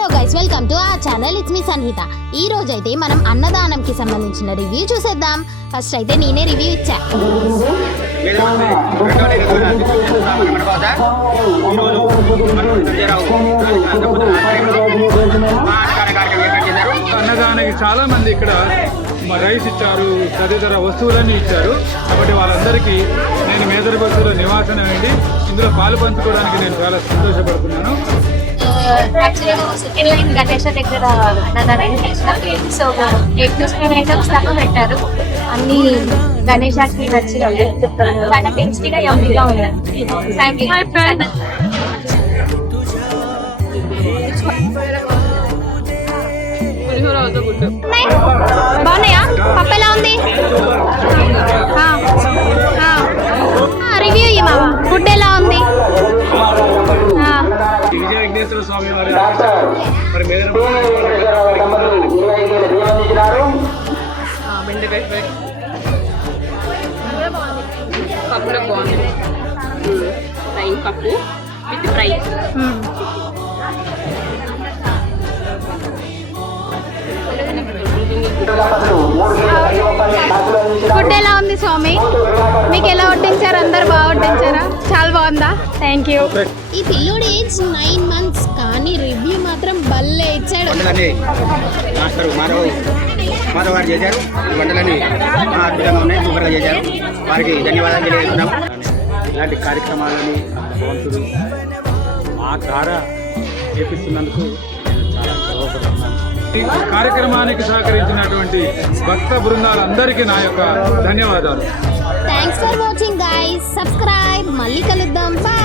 Hello guys, welcome to our channel. It's me Sanhita. ఈ రోజు అయితే మనం అన్నదానంకి సంబంధించిన రివ్యూ చూసేద్దాం. ఫస్ట్ అయితే నేనే రివ్యూ ఇచ్చా. అన్నదానానికి చాలా మంది ఇక్కడ రైస్ ఇచ్చారు, తదితర వస్తువులన్నీ ఇచ్చారు. కాబట్టి వాళ్ళందరికీ నేను మేదరి బస్సులో నివాసన అయింది. ఇందులో పాలు పంచుకోవడానికి నేను చాలా సంతోషపడుతున్నాను. సెకండ్ లైన్ గణేష్ దగ్గర అన్నదానం సో చూసుకునే ఐటమ్స్ తక్కువ పెట్టారు. అన్ని గణేశానికి నచ్చినవి చాలా టేస్టీగా యమ్మీగా ఉన్నాయి. బాగున్నాయా? పప్పు ఎలా ఉంది? రివ్యూ ఇవ్వమా. ఫుడ్ ఎలా ఉంది? విజయ విఘ్నేశ్వర స్వామి వారి మరి బెండకాయ ఫ్రై పప్పు కూడా బాగుంది. ఫ్రై పప్పు విత్ ఫ్రై. ఫుడ్ ఎలా ఉంది స్వామి? మీకు ఎలా వడ్డించారు? అందరు బాగా వడ్డించారా? చాలా బాగుందా? Thank you. ఈ పిల్లోడు ఏజ్ 9 months కానీ రివ్యూ మాత్రం భలే ఇచ్చాడు. వారు చేశారు. వంటలని అద్భుతంగా ఉన్నాయి, సూపర్గా చేశారు. వారికి ధన్యవాదాలు తెలియజేస్తున్నాం. ఇలాంటి కార్యక్రమాలని భగవంతుడు మా ద్వారా చేపిస్తున్నందుకు చాలా గర్వపడుతున్నాను. ఈ కార్యక్రమానికి సహకరించినటువంటి భక్త బృందాలందరికీ నా యొక్క ధన్యవాదాలు. Thanks for watching guys. Subscribe. మళ్ళీ కలుద్దాం. బాయ్.